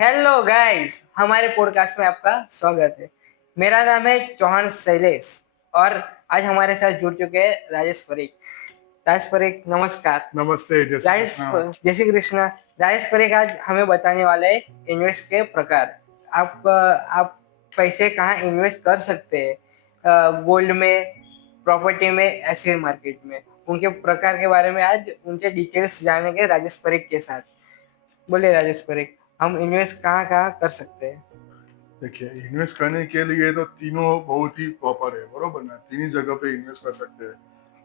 Hello guys, हमारे podcast में आपका स्वागत है। मेरा नाम है चौहान शैलेश और आज हमारे साथ जुड़ चुके हैं राजेश परीख। राजेश परीख, नमस्कार। नमस्ते, जय श्री कृष्णा। जय श्री कृष्णा। राजेश परीख आज हमें बताने वाले हैं इन्वेस्ट के प्रकार। आप पैसे कहाँ इन्वेस्ट कर सकते हैं, गोल्ड में, प्रॉपर्टी में, ऐसे मार्केट में। उनके प्रकार के बारे में आज उनके डिटेल्स जानेंगे राजेश परीख के साथ। बोलिए राजेश परीख, हम इन्वेस्ट कहाँ कहाँ कर सकते हैं? देखिए, इन्वेस्ट करने के लिए तो तीनों बहुत ही प्रॉपर है, बरोबर ना? तीन ही जगह पे इन्वेस्ट कर सकते हैं।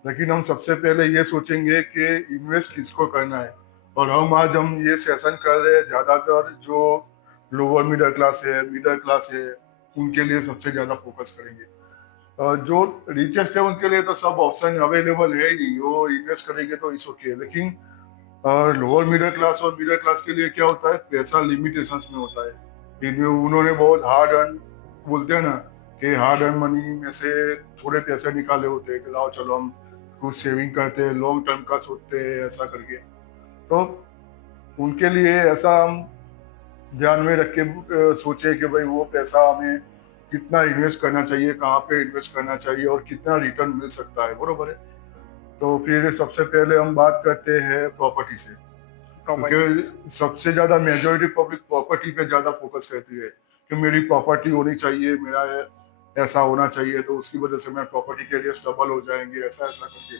लेकिन हम सबसे पहले ये सोचेंगे कि इन्वेस्ट किसको करना है। और हम ये सेशन कर रहे हैं ज़्यादातर जो लोअर मिडिल क्लास है, उनके लिए सबसे ज़्यादा फोकस करेंगे। जो रिचेस्ट है उनके लिए तो सब ऑप्शन अवेलेबल है ही, वो इन्वेस्ट करेंगे तो इस ओके। लेकिन लोअर मिडिल क्लास और मिडिल क्लास के लिए क्या होता है, पैसा लिमिटेशंस में होता है। इनमें उन्होंने बहुत हार्ड अर्न, बोलते हैं ना कि हार्ड अर्न मनी में से थोड़े पैसे निकाले होते हैं कि लाओ चलो हम कुछ सेविंग करते हैं, लॉन्ग टर्म का सोचते हैं, ऐसा करके। तो उनके लिए ऐसा हम ध्यान में रख के सोचे कि भाई वो पैसा हमें कितना इन्वेस्ट करना चाहिए, कहाँ पे इन्वेस्ट करना चाहिए और कितना रिटर्न मिल सकता है, बरोबर है। तो फिर सबसे पहले हम बात करते हैं प्रॉपर्टी से, क्योंकि सबसे ज्यादा मेजोरिटी पब्लिक प्रॉपर्टी पे ज्यादा फोकस करती है कि मेरी प्रॉपर्टी होनी चाहिए, मेरा ऐसा होना चाहिए, तो उसकी वजह से मैं प्रॉपर्टी के लिए स्टेबल हो जाएंगे, ऐसा ऐसा करके।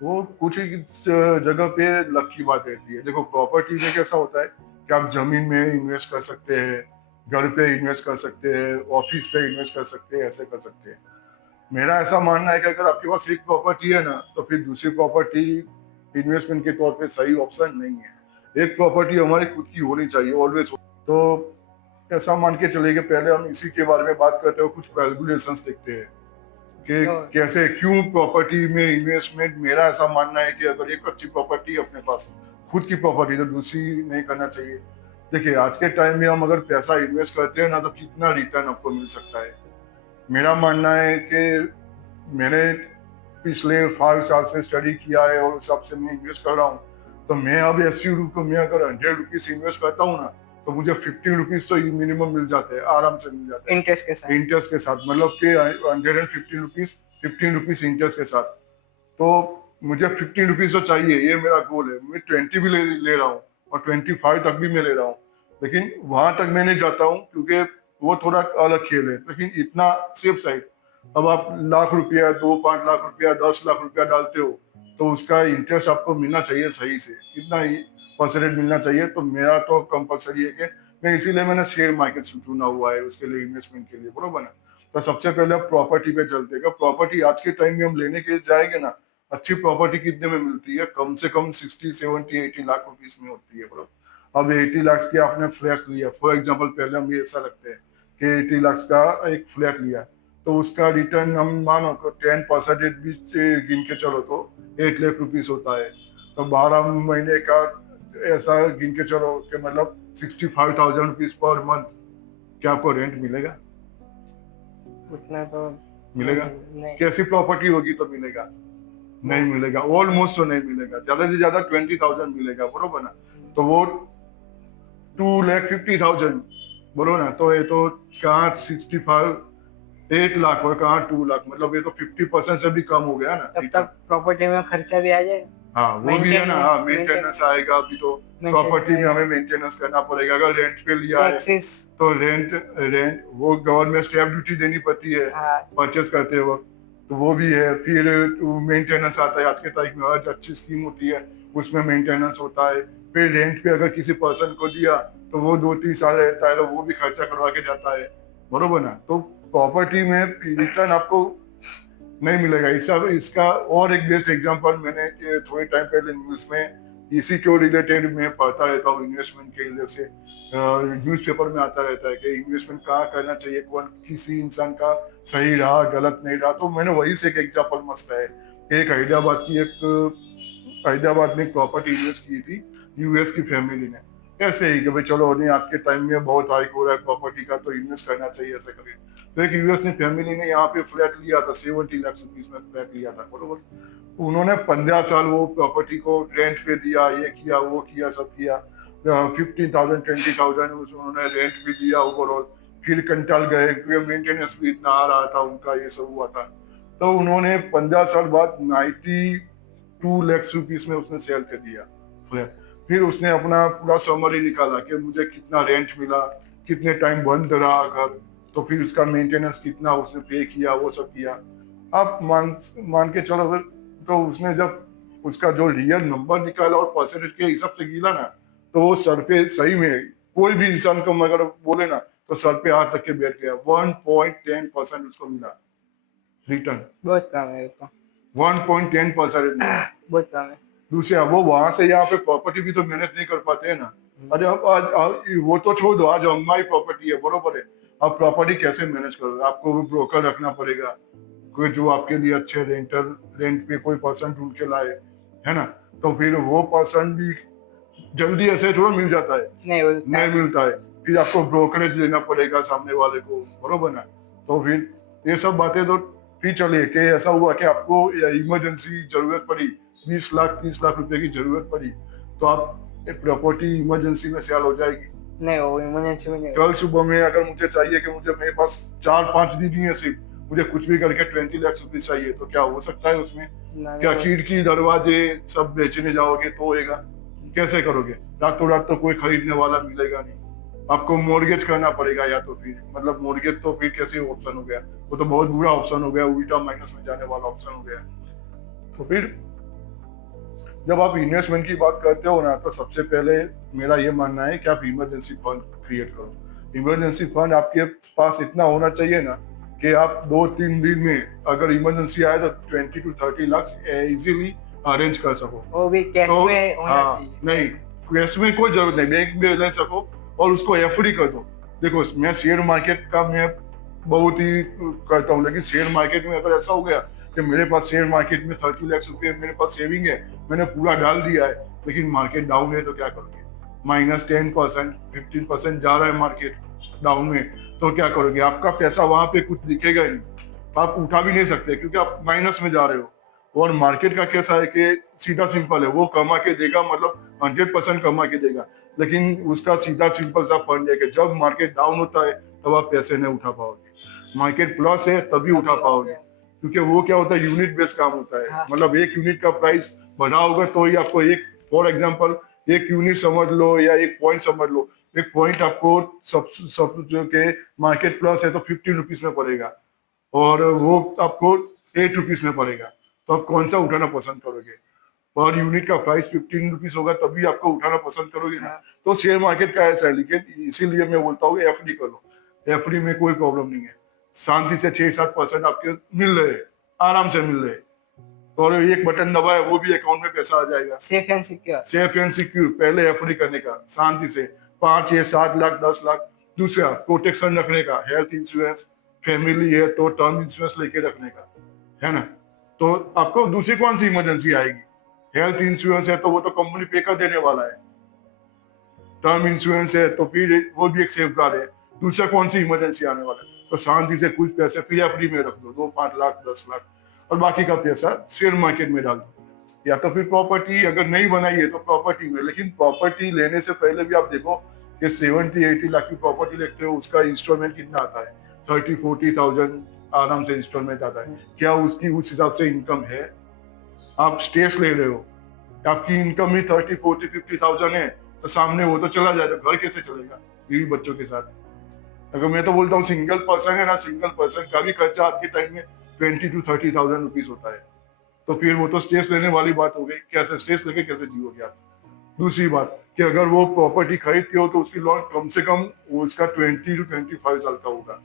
वो कुछ ही जगह पे लक की बात रहती है। देखो, प्रॉपर्टी में कैसा होता है कि आप जमीन में इन्वेस्ट कर सकते हैं, घर पे इन्वेस्ट कर सकते हैं, ऑफिस पे इन्वेस्ट कर सकते हैं, ऐसे कर सकते हैं। मेरा ऐसा मानना है कि अगर आपके पास एक प्रॉपर्टी है ना, तो फिर दूसरी प्रॉपर्टी इन्वेस्टमेंट के तौर पे सही ऑप्शन नहीं है। एक प्रॉपर्टी हमारी खुद की होनी चाहिए ऑलवेज। तो ऐसा मान के चलिए कि पहले हम इसी के बारे में बात करते हैं, कुछ कैलकुलेशंस देखते हैं कि कैसे क्यों प्रॉपर्टी में इन्वेस्टमेंट। मेरा ऐसा मानना है कि अगर एक अच्छी प्रॉपर्टी अपने पास, खुद की प्रॉपर्टी, तो दूसरी नहीं करना चाहिए। देखिए, आज के टाइम में हम अगर पैसा इन्वेस्ट करते हैं ना, तो कितना रिटर्न आपको मिल सकता है। मेरा मानना है कि मैंने पिछले 5 साल से स्टडी किया है और उस हिसाब से मैं इन्वेस्ट कर रहा हूँ। तो मैं अब 80 रुपये में अगर 100 रुपीज इन्वेस्ट करता हूँ ना, तो मुझे 50 रुपीज तो मिनिमम मिल जाते हैं, आराम से मिल जाते हैं, इंटरेस्ट के साथ। मतलब कि 150 रुपीज, 15 रुपीज इंटरेस्ट के साथ। तो मुझे 15 रुपीज तो चाहिए, ये मेरा गोल है। मैं 20 भी ले रहा हूँ और 25 तक भी मैं ले रहा हूँ, लेकिन वहां तक मैं नहीं जाता हूँ क्योंकि वो थोड़ा अलग खेल है। लेकिन इतना सेफ साइड, अब आप लाख रुपया, 2-5 लाख रुपया, 10 लाख रुपया डालते हो, तो उसका इंटरेस्ट आपको मिलना चाहिए सही से, इतना ही परसेंटेज मिलना चाहिए। तो मेरा तो कंपलसरी है कि मैं, इसीलिए मैंने शेयर मार्केट चुना हुआ है उसके लिए, इन्वेस्टमेंट के लिए, बरोबर ना। तो सबसे पहले प्रॉपर्टी पे चलते हैं। प्रॉपर्टी आज के टाइम में हम लेने के लिए जाएंगे ना, अच्छी प्रॉपर्टी कितने में मिलती है? कम से कम 60, 70, 80 लाख रुपीज में होती है, बरो। अब 80 लाख की आपने फ्लैट लिया, फॉर एग्जाम्पल, पहले हम ये ऐसा रखते हैं कि 80 लाख का एक फ्लैट लिया, तो उसका रिटर्न हम मानो तो 10% भी गिन के चलो तो 8 लाख रुपीज होता है। तो 12 महीने का ऐसा गिन के चलो कि मतलब 65,000 रुपीज पर मंथ। क्या आपको रेंट मिलेगा? उतना तो मिलेगा? नहीं। कैसी प्रॉपर्टी होगी तो मिलेगा? नहीं मिलेगा, ऑलमोस्ट तो नहीं मिलेगा, ज्यादा से ज्यादा 20,000 मिलेगा, बरोबर ना। तो वो 2,50,000, बोलो ना, तो ये तो कहाँ 65, 8 लाख और कहाँ 2 लाख, मतलब ये तो 50% से भी कम हो गया ना। तब तक प्रॉपर्टी में खर्चा भी आ जाएगा। हाँ, वो भी है ना। हाँ, मेंटेनेंस आएगा अभी तो। प्रॉपर्टी में हमें मेंटेनेंस करना पड़ेगा। अगर रेंट पे लिया है तो रेंट रेंट वो गवर्नमेंट स्टैम्प ड्यूटी देनी पड़ती है परचेस करते वक्त, तो वो भी है। फिर मेंटेनेंस आता है, आज के तारीख में हर अच्छी स्कीम होती है उसमें मेंटेनेंस होता है। फिर रेंट पे अगर किसी पर्सन को दिया तो वो 2-3 साल रहता है, तो वो भी खर्चा करवा के जाता है, बरोबर ना। तो प्रॉपर्टी में रिटर्न आपको नहीं मिलेगा। इसका और एक बेस्ट एग्जांपल मैंने थोड़े टाइम पहले न्यूज में इसी को रिलेटेड मैं पढ़ता रहता हूँ, इन्वेस्टमेंट के लिए से न्यूज़पेपर में आता रहता है कि इन्वेस्टमेंट कहाँ करना चाहिए, कौन किसी इंसान का सही रहा, गलत नहीं रहा। तो मैंने वही से एक एग्जांपल मस्त है। एक हैदराबाद में एक प्रॉपर्टी इन्वेस्ट की थी यूएस की फैमिली ने, ऐसे ही कि भाई चलो नहीं, आज के टाइम में बहुत हाइक हो रहा है प्रॉपर्टी का, तो इन्वेस्ट करना चाहिए, ऐसा करिए। तो एक यूएस ने फैमिली ने यहाँ पे फ्लैट लिया था, 70 लाख रुपीज में फ्लैट लिया था, बरोबर। उन्होंने 15 साल वो प्रॉपर्टी को रेंट पे दिया, ये किया वो किया सब किया। 15,000 20,000 उन्होंने रेंट भी दिया ओवरऑल। फिर कंटाल गए क्योंकि मेंटेनेंस भी इतना आ रहा था उनका, ये सब हुआ था। तो उन्होंने 15 साल बाद 92 लाख रुपीस में उसने सेल कर दिया फ्लैट। फिर उसने अपना पूरा समरी निकाला कि मुझे कितना रेंट मिला, कितने टाइम बंद रहा घर, तो फिर उसका मेंटेनेंस कितना उसने पे किया, वो सब किया। आप मान के चलो अगर, तो उसने जब उसका जो रियल नंबर निकाला और परसेंटेज के हिसाब से गिला ना, तो वो सर पे सही में कोई भी इंसान को अगर बोले ना तो सर पे हाथ रख के बैठ गया। 1.10% उसको मिला रिटर्न, बहुत कम है वो तो, 1.10% मिला। बहुत कम है। दूसरा वो वहां से यहाँ पे प्रॉपर्टी भी तो मैनेज नहीं कर पाते हैं ना। अरे अब आज वो तो छोड़ दो, आज हमारी प्रॉपर्टी है, बरोबर है। अब प्रॉपर्टी कैसे मैनेज करोगे? आपको ब्रोकर रखना पड़ेगा, कोई जो आपके लिए अच्छे रेंट पे कोई पर्सन ढूंढ के लाए, है ना। तो फिर वो पर्सन भी जल्दी ऐसे थोड़ा मिल जाता है, नहीं बोलता नहीं मिलता है। फिर आपको ब्रोकरेज देना पड़ेगा सामने वाले को, बरोबर ना। तो फिर ये सब बातें तो फिर चलिए कि ऐसा हुआ कि आपको इमरजेंसी जरूरत पड़ी, 20 लाख 30 लाख रुपए की जरूरत पड़ी, तो आप प्रॉपर्टी इमरजेंसी में सेल हो जाएगी। नहीं, वो इमरजेंसी में नहीं कल सुबह में अगर मुझे चाहिए कि मुझे, मेरे पास 4-5 दिन ही है सिर्फ, मुझे कुछ भी करके 20 लाख रुपीज चाहिए, तो क्या हो सकता है उसमें? होगा। क्या खिड़की दरवाजे सब बेचने जाओगे तो होएगा? कैसे करोगे? रातों रात तो कोई खरीदने वाला मिलेगा नहीं, आपको मॉर्गेज करना पड़ेगा। या तो फिर मतलब मॉर्गेज तो फिर कैसे ऑप्शन हो गया, वो तो बहुत बुरा ऑप्शन हो गया, उल्टा माइनस में जाने वाला ऑप्शन हो गया। तो फिर जब आप इन्वेस्टमेंट की बात करते हो ना, तो सबसे पहले मेरा ये मानना है कि आप इमरजेंसी फंड क्रिएट करो। इमरजेंसी फंड आपके पास इतना होना चाहिए ना कि आप 2-3 दिन में अगर इमरजेंसी आए तो 20 to 30 लाख इजीली अरेंज कर सको। वो भी कैश तो में होना हाँ, चाहिए। नहीं कैश में कोई जरूरत नहीं, बैंक में ले सको और उसको एफडी कर दो। देखो मैं शेयर मार्केट का मैं बहुत ही करता हूँ, लेकिन शेयर मार्केट में अगर ऐसा हो गया कि मेरे पास शेयर मार्केट में 30 लाख रुपए मेरे पास सेविंग है, मैंने पूरा डाल दिया है, लेकिन मार्केट डाउन है, तो क्या करोगे? -10% 15% जा रहा है मार्केट डाउन में, तो क्या करोगे? आपका पैसा वहां पे कुछ दिखेगा ही नहीं, आप उठा भी नहीं सकते क्योंकि आप माइनस में जा रहे हो। और मार्केट का कैसा है कि सीधा सिंपल है, वो कमा के देगा, मतलब 100% कमा के देगा, लेकिन उसका सीधा सिंपल सा फंड है कि जब मार्केट डाउन होता है तब आप पैसे नहीं उठा पाओगे, मार्केट प्लस है तभी उठा पाओगे। क्योंकि वो क्या होता है, यूनिट बेस्ड काम होता है। हाँ। मतलब एक यूनिट का प्राइस बढ़ा होगा तो ही आपको एक, फॉर एग्जांपल एक यूनिट समझ लो या एक पॉइंट समझ लो, एक पॉइंट आपको सब जो के मार्केट प्लस है तो 15 रुपीज में पड़ेगा और वो आपको 8 रुपीज में पड़ेगा, तो आप कौन सा उठाना पसंद करोगे? पर यूनिट का प्राइस 15 रुपीज होगा तभी आपको उठाना पसंद करोगे ना। हाँ। तो शेयर मार्केट का ऐसा है, लेकिन इसीलिए मैं बोलता हूँ एफडी करो। एफडी में कोई प्रॉब्लम नहीं है, शांति से 6-7% आपके मिल रहे हैं, आराम से मिल रहे हैं, और एक बटन दबाए वो भी अकाउंट में पैसा आ जाएगा। Safe and secure. Safe and secure, पहले एफडी करने का शांति से 5 6 7 लाख 10 लाख। दूसरा प्रोटेक्शन रखने का, हेल्थ इंश्योरेंस, फैमिली है तो टर्म इंश्योरेंस लेके रखने का, है ना। तो आपको दूसरी कौन सी इमरजेंसी आएगी? हेल्थ इंश्योरेंस है तो वो तो कंपनी पे कर देने वाला है, टर्म इंश्योरेंस है तो फिर वो भी एक सेफ गार्ड है। दूसरा कौन सी इमरजेंसी आने वाला है? तो शांति से कुछ पैसे फिर एफडी में रख दो, 2-5 लाख 10 लाख, और बाकी का पैसा शेयर मार्केट में डाल दो। या तो फिर प्रॉपर्टी अगर नहीं बनाई है तो प्रॉपर्टी में, लेकिन प्रॉपर्टी लेने से पहले भी आप देखो कि 70-80 लाख की प्रॉपर्टी लेते हो, उसका इंस्टॉलमेंट कितना आता है? 30-40,000 आराम से इंस्टॉलमेंट आता है। क्या उसकी उस हिसाब से इनकम है? आप स्टेज ले रहे हो, आपकी इनकम ही 30-40-50,000 है, तो सामने वो तो चला जाएगा, घर कैसे चलेगा बीवी बच्चों के साथ? अगर मैं तो बोलता हूँ सिंगल पर्सन है ना, सिंगल पर्सन का भी खर्चा आज के टाइम में 20-30,000 रुपीज होता है, तो फिर वो तो स्ट्रेस लेने वाली बात हो गई। कैसे स्ट्रेस लेके कैसे जियोगे आप? दूसरी बात कि अगर वो प्रॉपर्टी खरीदते हो तो उसकी लॉन कम से कम उसका 20 to 25 साल का होगा,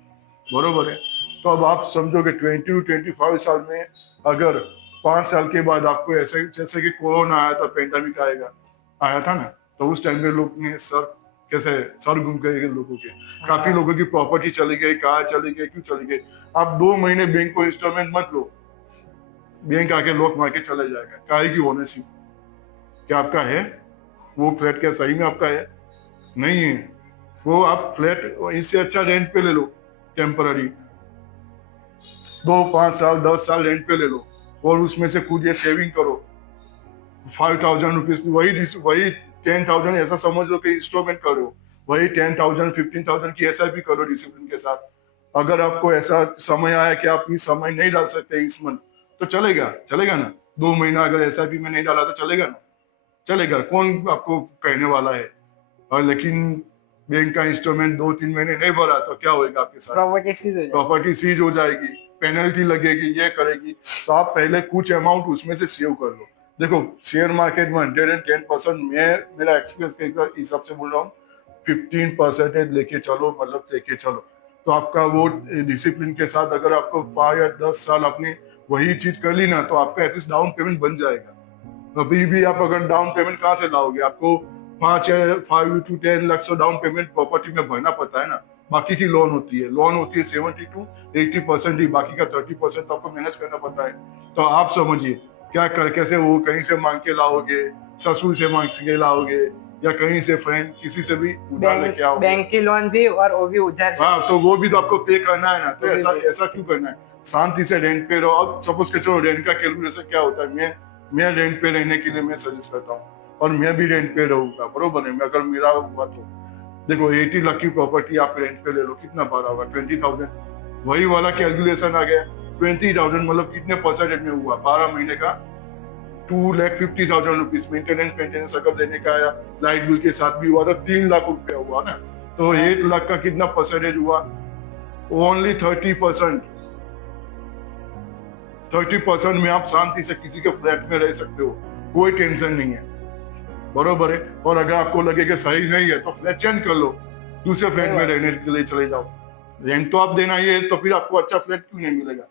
बरोबर है। तो अब आप समझोगे 20 to 25 साल में अगर 5 साल के बाद आपको ऐसे, जैसे कि कोरोना आया था, पेंडेमिक आया था ना, तो उस टाइम में लोग ने सर कैसे सर घूम गए लोगों के, काफी लोगों की प्रॉपर्टी चली गई, कहाँ चली गई, क्यों चली गई? आप 2 महीने बैंक को इंस्टॉलमेंट मत लो, बैंक आके लॉक मार के चले जाएगा। काहे की ओनरशिप क्या आपका है? वो फ्लैट क्या सही में आपका है? नहीं है। वो आप फ्लैट इससे अच्छा रेंट पे ले लो, टेम्पररी 2-5 साल 10 साल रेंट पे ले लो और उसमें से कुछ ये सेविंग करो, 5,000 रुपीज, वही 10,000 ऐसा समझ लो कि इंस्टॉलमेंट करो, वही 10,000 15,000 की एसआईपी करो डिसिप्लिन के साथ। अगर आपको ऐसा समय आया कि आप इस समय नहीं डाल सकते इस मंथ, तो चलेगा, चलेगा ना। 2 महीना अगर एसआईपी में नहीं डाला तो चलेगा ना, चलेगा, कौन आपको कहने वाला है। और लेकिन बैंक का इंस्टॉलमेंट 2-3 महीने नहीं भरा तो क्या होगा आपके साथ? प्रॉपर्टी सीज हो जाएगी। प्रॉपर्टी सीज हो जाएगी, पेनल्टी लगेगी, ये करेगी। तो आप पहले कुछ अमाउंट उसमें से सेव कर लो। देखो शेयर मार्केट में 110%, मैं मेरा एक्सपीरियंस के हिसाब से बोल रहा हूँ, 15% लेके चलो, मतलब लेके चलो। तो आपका वो डिसिप्लिन के साथ अगर आपको 5 या 10 साल आपने वही चीज कर ली ना, तो आपका एटलीस्ट डाउन पेमेंट बन जाएगा। अभी भी आप अगर डाउन पेमेंट कहाँ से लाओगे? आपको 5 to 10 lakh down payment property में भरना पड़ता है ना। बाकी की लोन होती है, 70 to 80%, ही बाकी का 30% तो आपको मैनेज करना पड़ता है। तो आप समझिए क्या कर, कैसे वो कहीं से मांग के लाओगे, ससुर से मांग के लाओगे, या कहीं से फ्रेंड किसी से भी उधार लेके आओगे। बैंक की लोन भी और वो भी उधार से। हाँ, तो वो भी तो आपको पे करना है ना। तो ऐसा ऐसा क्यों करना है? शांति से रेंट पे रहो। अब सपोज के चलो रेंट का कैलकुलेशन क्या होता है, मैं रेंट पे रहने के लिए मैं सजेस्ट करता हूँ, और मैं भी रेंट पे रहूंगा, बरोबर है। मैं अगर मेरा हुआ तो देखो 80 लाख की प्रॉपर्टी आप रेंट पे ले लो, कितना बारह होगा? 20,000। वही वाला कैलकुलेशन आ गया। 20,000 मतलब कितने परसेंटेज में हुआ? 12 महीने का 2,50,000 रुपीज। मेंटेनेंस अगर देने का आया, लाइट बिल के साथ भी हुआ तो 3 लाख रुपया हुआ ना। तो 1 लाख का कितना परसेंटेज हुआ? ओनली 30%। 30% में आप शांति से किसी के फ्लैट में रह सकते हो, कोई टेंशन नहीं है, बरोबर है। और अगर आपको लगे कि सही नहीं है तो फ्लैट चेंज कर लो, दूसरे फ्लैट में रहने के लिए चले जाओ। रेंट तो आप देना ही है, तो फिर आपको अच्छा फ्लैट क्यों नहीं मिलेगा?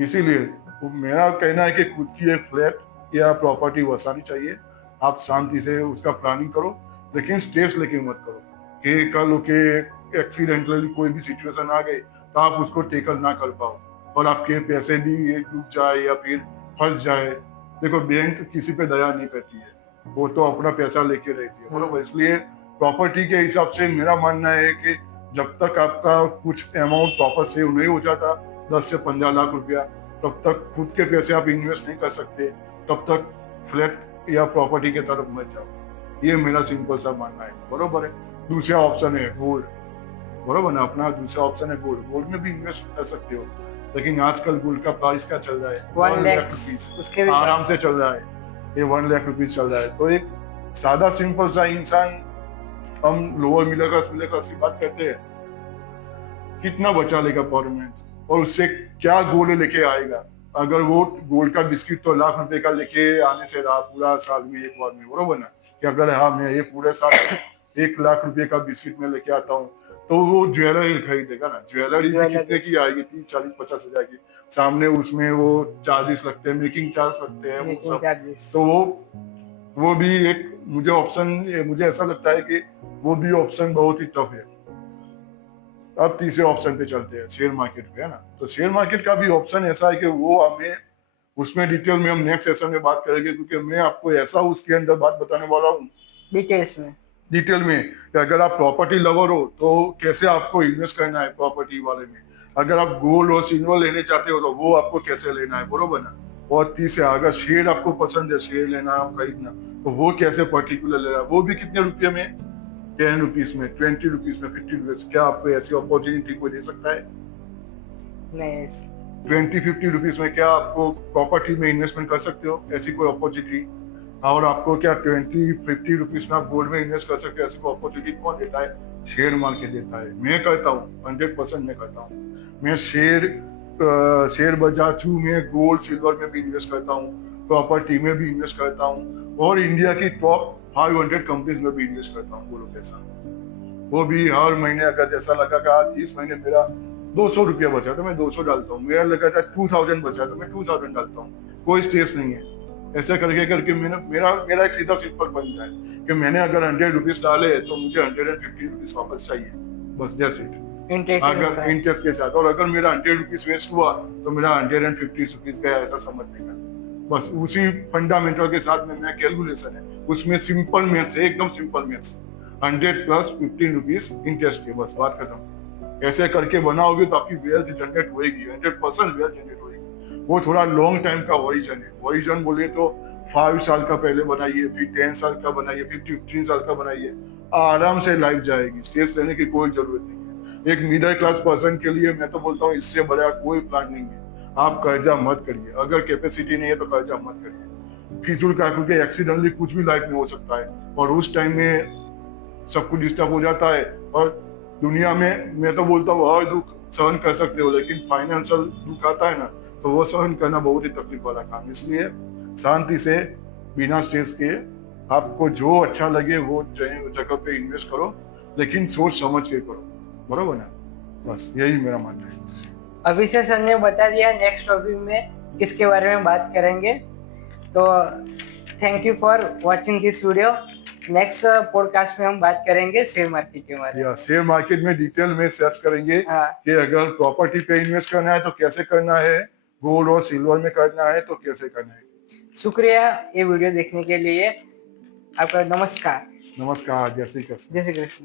इसीलिए तो मेरा कहना है कि खुद की एक फ्लैट या प्रॉपर्टी वसानी चाहिए। आप शांति से उसका प्लानिंग करो, लेकिन स्ट्रेस लेके मत करो कि कल के एक्सीडेंटली कोई भी सिचुएशन आ गई तो आप उसको टेकल ना कर पाओ और आपके पैसे भी डूब जाए या फिर फंस जाए। देखो बैंक किसी पे दया नहीं करती है, वो तो अपना पैसा लेके रहती है, बरोबर। इसलिए प्रॉपर्टी के हिसाब से मेरा मानना है कि जब तक आपका कुछ अमाउंट प्रॉपर सेव नहीं हो जाता, 10 से 15 लाख रुपया, तब तक खुद के पैसे आप इन्वेस्ट नहीं कर सकते, तब तक फ्लैट या प्रॉपर्टी के तरफ मत जाओ। ये मेरा सिंपल सा मानना है, बरोबर है। दूसरा ऑप्शन है गोल्ड, बरोबर ना। अपना दूसरा ऑप्शन है गोल्ड। गोल्ड में भी इन्वेस्ट कर सकते हो, लेकिन आजकल गोल्ड का प्राइस क्या चल रहा है? 1 1 लाख लाख रुपीज उसके भी आराम से चल रहा है। ये 1 लाख रुपीज चल रहा है। तो एक सादा सिंपल सा इंसान, हम लोअर मिडिल क्लास की बात करते हैं, कितना बचा लेगा पर मंथ, और उससे क्या गोल्ड लेके आएगा? अगर वो गोल्ड का बिस्किट तो लाख रुपए का लेके आने से रहा पूरा साल में एक बार में, बरोबर ना। कि अगर हाँ मैं ये पूरे साल 1 लाख रुपए का बिस्किट में लेके आता हूँ, तो वो ज्वेलरी खरीदेगा ना। ज्वेलरी भी कितने की आएगी? 30, 40, 50 हजार की। सामने उसमें वो चार्जेस लगते हैं, मेकिंग चार्ज लगते हैं, वो सब। तो वो भी एक मुझे ऑप्शन, मुझे ऐसा लगता है कि वो भी ऑप्शन बहुत ही टफ है। अब तीसरे ऑप्शन पे चलते हैं, शेयर मार्केट पे, है ना। तो शेयर मार्केट का भी ऑप्शन ऐसा है कि वो हमें उसमें डिटेल में हम नेक्स्ट सेशन में बात करेंगे, क्योंकि मैं आपको ऐसा उसके अंदर बात बताने वाला हूँ डिटेल में कि अगर आप प्रॉपर्टी लवर हो तो कैसे आपको इन्वेस्ट करना है प्रॉपर्टी वाले में। अगर आप गोल्ड और सिल्वर लेने चाहते हो तो वो आपको कैसे लेना है, बरोबर ना। और तीसरा, अगर शेयर आपको पसंद है, शेयर लेना खरीदना, तो वो कैसे पर्टिकुलर लेना है, वो भी कितने रुपये में? 10 रुपीज में, 20 रुपीज में, 50 रुपीज। क्या आपको ऐसी अपॉर्चुनिटी कोई दे सकता है? नहीं। 20-50 रुपीज में क्या आपको प्रॉपर्टी में इन्वेस्टमेंट कर सकते हो? ऐसी कोई अपॉर्चुनिटी? और आपको क्या 20-50 रुपीज में आप गोल्ड में इन्वेस्ट कर सकते हो? ऐसी कोई अपॉर्चुनिटी कौन देता है? शेयर मार्केट देता है। मैं करता हूँ, 100% मैं करता हूँ। मैं शेयर बाजार थ्रू में गोल्ड सिल्वर में भी इन्वेस्ट करता हूँ, प्रॉपर्टी में भी इन्वेस्ट करता हूँ, और इंडिया की टॉप 500 कंपनीज में भी इन्वेस्ट करता हूँ। बोलो कैसा? वो भी हर महीने अगर जैसा लगा कि आज इस महीने मेरा 200 रुपया बचा तो मैं 200 डालता हूँ, मेरा लगा था 2000 बचा तो मैं 2000 डालता हूँ। कोई स्ट्रेस नहीं है। ऐसे करके करके मेरा एक सीधा सिंपल बन जाए कि मैंने अगर 100 रुपीज डाले तो मुझे 150 रुपीज वापस चाहिए, बस दैट्स इट। अगर इंटरेस्ट के साथ, और अगर मेरा 100 रुपीज वेस्ट हुआ तो मेरा 150 रुपीज गया, ऐसा समझ लेगा। बस उसी फंडामेंटल के साथ में मेरा कैलकुलेशन है, उसमें सिंपल मैथ्स है, एकदम simple maths. 100 plus 15 rupees interest के, बस बात खत्म। ऐसे करके बनाओगे तो आपकी वेल्थ जनरेट होगी, 100% वेल्थ जनरेट होगी। वो थोड़ा लॉन्ग टाइम का हॉरिजन है। हॉरिजन बोले तो 5 साल का पहले बनाइए, फिर 10 साल का बनाइए, फिर 15 साल का बनाइए, आराम से लाइफ जाएगी। स्ट्रेस लेने की कोई जरूरत नहीं है। एक मिडिल क्लास पर्सन के लिए मैं तो बोलता हूँ इससे बड़ा कोई प्लान नहीं है। आप कर्जा मत करिए, अगर कैपेसिटी नहीं है तो कर्जा मत करिए फिजूल का, क्योंकि एक्सीडेंटली कुछ भी लाइफ में हो सकता है और उस टाइम में सब कुछ डिस्टर्ब हो जाता है। और दुनिया में मैं तो बोलता हूँ हर दुख सहन कर सकते हो, लेकिन फाइनेंशियल दुख आता है ना, तो वो सहन करना बहुत ही तकलीफ वाला काम। इसलिए शांति से बिना स्ट्रेस के आपको जो अच्छा लगे वो जगह पे इन्वेस्ट करो, लेकिन सोच समझ के करो, बरोबर ना? बस यही मेरा मानना है। अभी से सर ने बता दिया नेक्स्ट टॉपिक में किसके बारे में बात करेंगे। तो thank you for watching this video. Next podcast में हम बात करेंगे शेयर मार्केट के बारे में। शेयर मार्केट में डिटेल में सर्च करेंगे हाँ। कि अगर प्रॉपर्टी पे इन्वेस्ट करना है तो कैसे करना है, गोल्ड और सिल्वर में करना है तो कैसे करना है। शुक्रिया ये वीडियो देखने के लिए। आपका नमस्कार। नमस्कार, जय श्री कृष्ण। जय श्री कृष्ण।